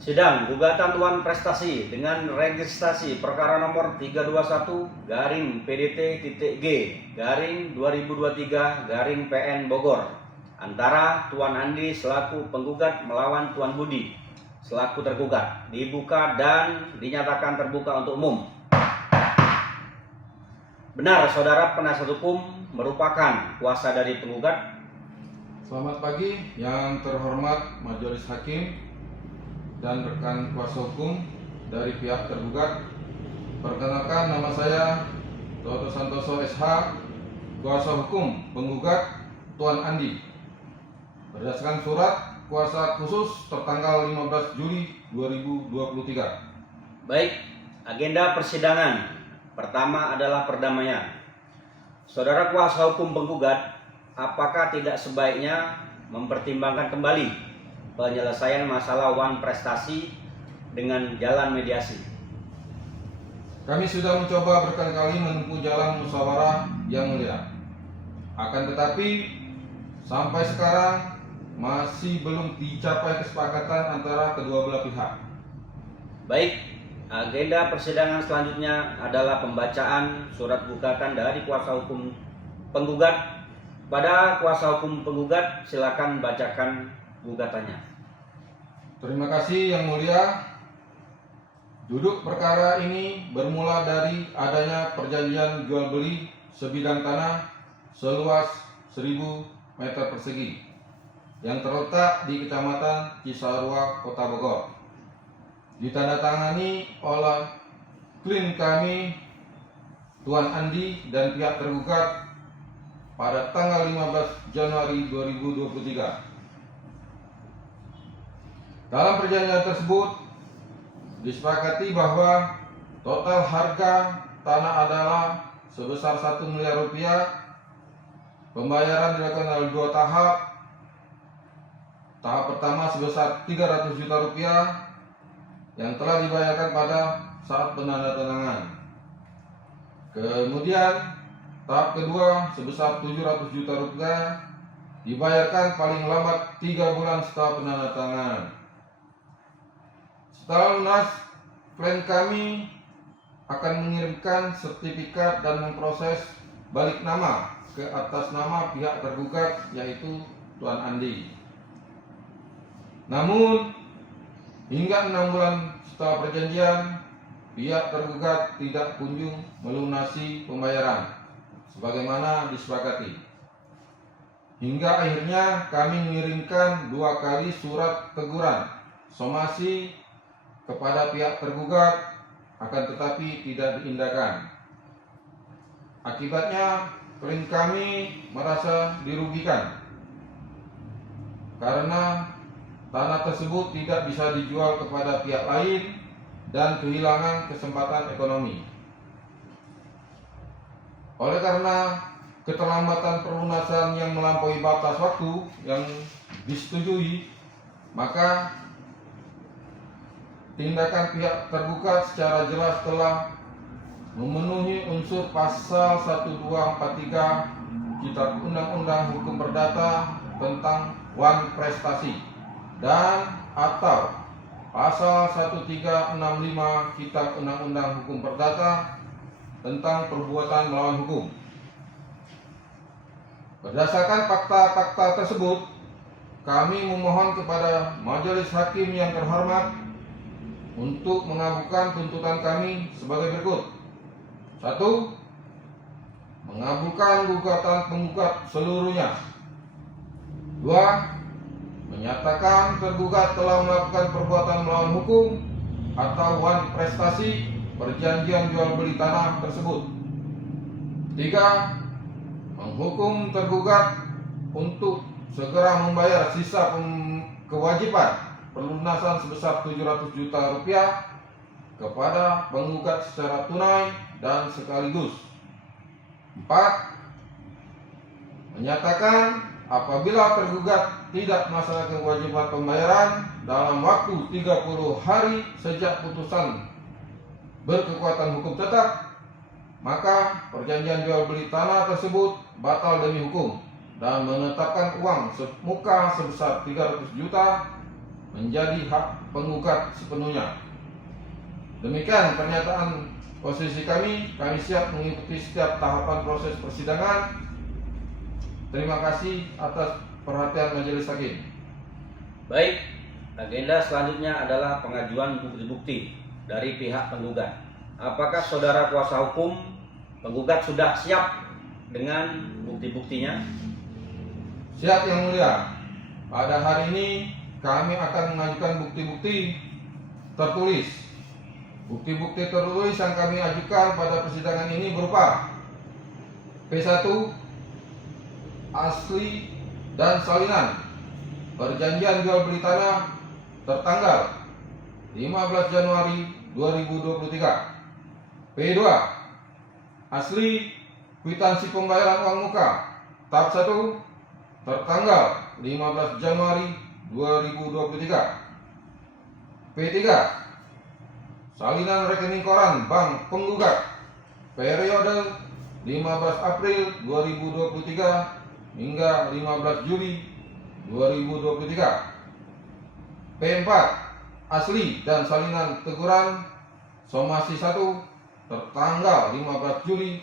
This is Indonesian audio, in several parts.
Sidang gugatan Tuan Prestasi dengan registrasi perkara nomor 321-PDT-G-2023-PN Bogor antara Tuan Andi selaku penggugat melawan Tuan Budi selaku tergugat dibuka dan dinyatakan terbuka untuk umum. Benar, saudara penasihat hukum merupakan kuasa dari penggugat? Selamat pagi yang terhormat Majelis Hakim dan rekan kuasa hukum dari pihak tergugat. Perkenalkan, nama saya Toto Santoso SH, kuasa hukum penggugat Tuan Andi. Berdasarkan surat kuasa khusus tertanggal 15 Juli 2023. Baik, agenda persidangan pertama adalah perdamaian. Saudara kuasa hukum penggugat, apakah tidak sebaiknya mempertimbangkan kembali penyelesaian masalah Wan Prestasi dengan jalan mediasi? Kami sudah mencoba berkali-kali menempuh jalan musyawarah yang mulia. Akan tetapi sampai sekarang masih belum dicapai kesepakatan antara kedua belah pihak. Baik, agenda persidangan selanjutnya adalah pembacaan surat gugatan dari kuasa hukum penggugat. Pada kuasa hukum penggugat, silakan bacakan gugatannya. Terima kasih Yang Mulia. Duduk perkara ini bermula dari adanya perjanjian jual beli sebidang tanah seluas 1000 meter persegi yang terletak di Kecamatan Cisarua, Kota Bogor. Ditandatangani oleh klien kami Tuan Andi dan pihak tergugat pada tanggal 15 Januari 2023. Dalam perjanjian tersebut disepakati bahwa total harga tanah adalah sebesar 1 miliar rupiah. Pembayaran dilakukan dalam 2 tahap. Tahap pertama sebesar 300 juta rupiah yang telah dibayarkan pada saat penandatanganan. Kemudian tahap kedua sebesar 700 juta rupiah dibayarkan paling lambat 3 bulan setelah penandatanganan. Setelah lunas, klien kami akan mengirimkan sertifikat dan memproses balik nama ke atas nama pihak tergugat, yaitu Tuan Andi. Namun, hingga 6 bulan setelah perjanjian, pihak tergugat tidak kunjung melunasi pembayaran sebagaimana disepakati. Hingga akhirnya kami mengirimkan 2 kali surat teguran somasi kepada pihak tergugat, akan tetapi tidak diindahkan. Akibatnya klien kami merasa dirugikan karena tanah tersebut tidak bisa dijual kepada pihak lain dan kehilangan kesempatan ekonomi. Oleh karena keterlambatan pelunasan yang melampaui batas waktu yang disetujui, maka tindakan pihak tergugat secara jelas telah memenuhi unsur pasal 1243 Kitab Undang-Undang Hukum Perdata tentang Wan Prestasi dan atau pasal 1365 Kitab Undang-Undang Hukum Perdata tentang perbuatan melawan hukum. Berdasarkan fakta-fakta tersebut, kami memohon kepada Majelis Hakim yang terhormat untuk mengabulkan tuntutan kami sebagai berikut. 1. Mengabulkan gugatan penggugat seluruhnya. 2. Menyatakan tergugat telah melakukan perbuatan melawan hukum atau Wan Prestasi perjanjian jual beli tanah tersebut. 3. Menghukum tergugat untuk segera membayar sisa kewajiban pelunasan sebesar 700 juta rupiah kepada penggugat secara tunai dan sekaligus. 4. Menyatakan apabila tergugat tidak melaksanakan kewajiban pembayaran dalam waktu 30 hari sejak putusan berkekuatan hukum tetap, maka perjanjian jual beli tanah tersebut batal demi hukum dan menetapkan uang muka sebesar 300 juta menjadi hak penggugat sepenuhnya. Demikian pernyataan posisi kami siap mengikuti setiap tahapan proses persidangan. Terima kasih atas perhatian majelis hakim. Baik, agenda selanjutnya adalah pengajuan bukti-bukti dari pihak penggugat. Apakah saudara kuasa hukum penggugat sudah siap dengan bukti-buktinya? Siap Yang Mulia. Pada hari ini kami akan mengajukan bukti-bukti tertulis. Bukti-bukti tertulis yang kami ajukan pada persidangan ini berupa P1, asli dan salinan perjanjian jual beli tanah tertanggal 15 Januari 2023. P2, asli kwitansi pembayaran uang muka tahap 1 tertanggal 15 Januari 2023. P3, salinan rekening koran bank penggugat periode 15 April 2023 hingga 15 Juli 2023. P4, asli dan salinan teguran somasi 1 tertanggal 15 Juli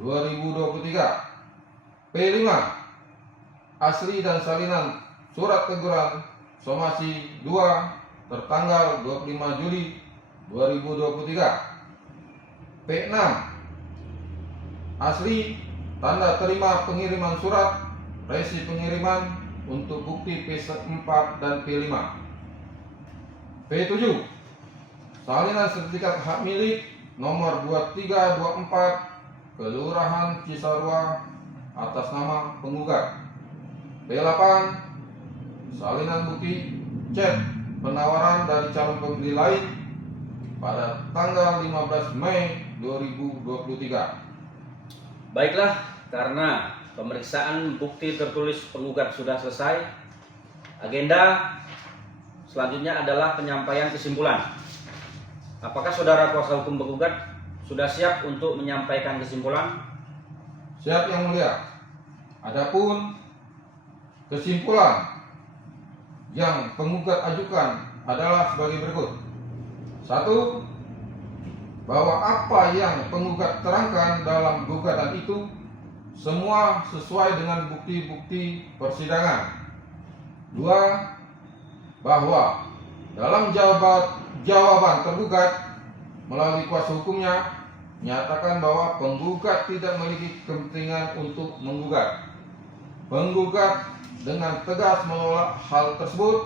2023. P5, asli dan salinan surat teguran somasi 2 tertanggal 25 Juli 2023. P6, asli tanda terima pengiriman surat resi pengiriman untuk bukti P4 dan P5. P7, salinan sertifikat hak milik nomor 2324 Kelurahan Cisarua atas nama penggugat. P8, salinan bukti chat penawaran dari calon pembeli lain pada tanggal 15 Mei 2023. Baiklah, karena pemeriksaan bukti tertulis penggugat sudah selesai, agenda selanjutnya adalah penyampaian kesimpulan. Apakah saudara kuasa hukum penggugat sudah siap untuk menyampaikan kesimpulan? Siap Yang Mulia. Adapun kesimpulan yang penggugat ajukan adalah sebagai berikut. 1. Bahwa apa yang penggugat terangkan dalam gugatan itu semua sesuai dengan bukti-bukti persidangan. 2. Bahwa dalam jawaban tergugat melalui kuasa hukumnya menyatakan bahwa penggugat tidak memiliki kepentingan untuk menggugat. Penggugat dengan tegas menolak hal tersebut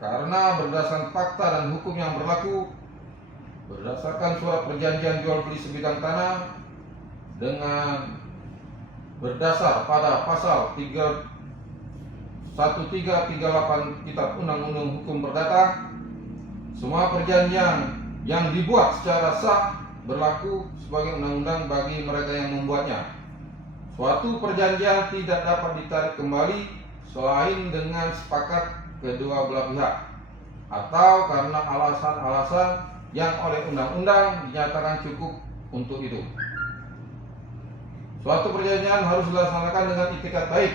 karena berdasarkan fakta dan hukum yang berlaku, berdasarkan surat perjanjian jual beli sebidang tanah dengan berdasar pada pasal 1338 Kitab Undang-Undang Hukum Perdata, semua perjanjian yang dibuat secara sah berlaku sebagai undang-undang bagi mereka yang membuatnya. Suatu perjanjian tidak dapat ditarik kembali selain dengan sepakat kedua belah pihak atau karena alasan-alasan yang oleh undang-undang dinyatakan cukup untuk itu. Suatu perjanjian harus dilaksanakan dengan itikat baik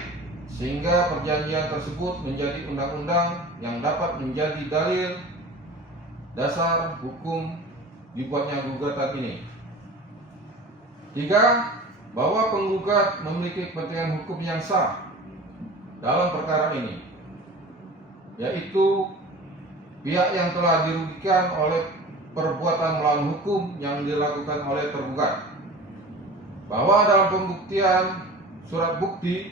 sehingga perjanjian tersebut menjadi undang-undang yang dapat menjadi dalil dasar hukum dibuatnya gugatan ini. 3. Bahwa penggugat memiliki kepentingan hukum yang sah dalam perkara ini, yaitu pihak yang telah dirugikan oleh perbuatan melawan hukum yang dilakukan oleh tergugat. Bahwa dalam pembuktian surat bukti,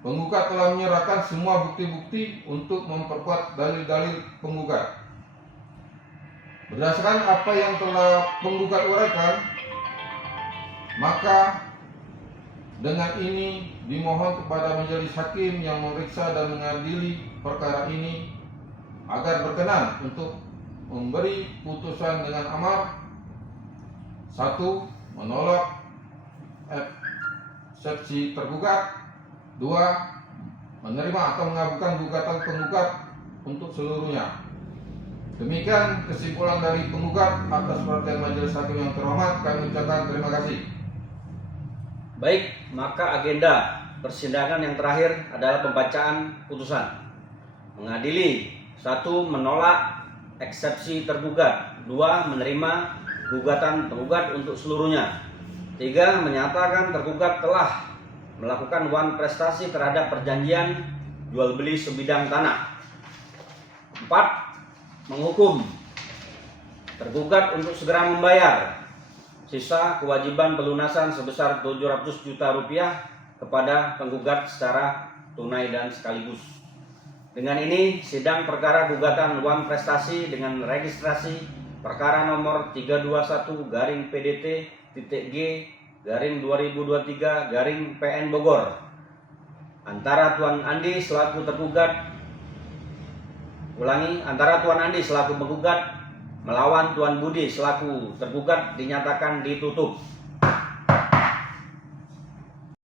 penggugat telah menyerahkan semua bukti-bukti untuk memperkuat dalil-dalil penggugat. Berdasarkan apa yang telah penggugat uraikan, maka dengan ini dimohon kepada majelis hakim yang memeriksa dan mengadili perkara ini agar berkenan untuk memberi putusan dengan amar. 1. Menolak eksepsi tergugat. 2. Menerima atau mengabulkan gugatan penggugat untuk seluruhnya. Demikian kesimpulan dari penggugat. Atas perhatian majelis hakim yang terhormat, kami ucapkan terima kasih. Baik, maka agenda persidangan yang terakhir adalah pembacaan putusan. mengadili. 1. Menolak eksepsi tergugat. 2. Menerima gugatan penggugat untuk seluruhnya. 3. Menyatakan tergugat telah melakukan wan prestasi terhadap perjanjian jual beli sebidang tanah. 4. Menghukum tergugat untuk segera membayar sisa kewajiban pelunasan sebesar 700 juta rupiah kepada penggugat secara tunai dan sekaligus. Dengan ini, sidang perkara gugatan wan prestasi dengan registrasi perkara nomor 321-PDT-G-2023-PN Bogor antara Tuan Andi selaku tergugat antara Tuan Andi selaku penggugat melawan Tuan Budi selaku tergugat dinyatakan ditutup.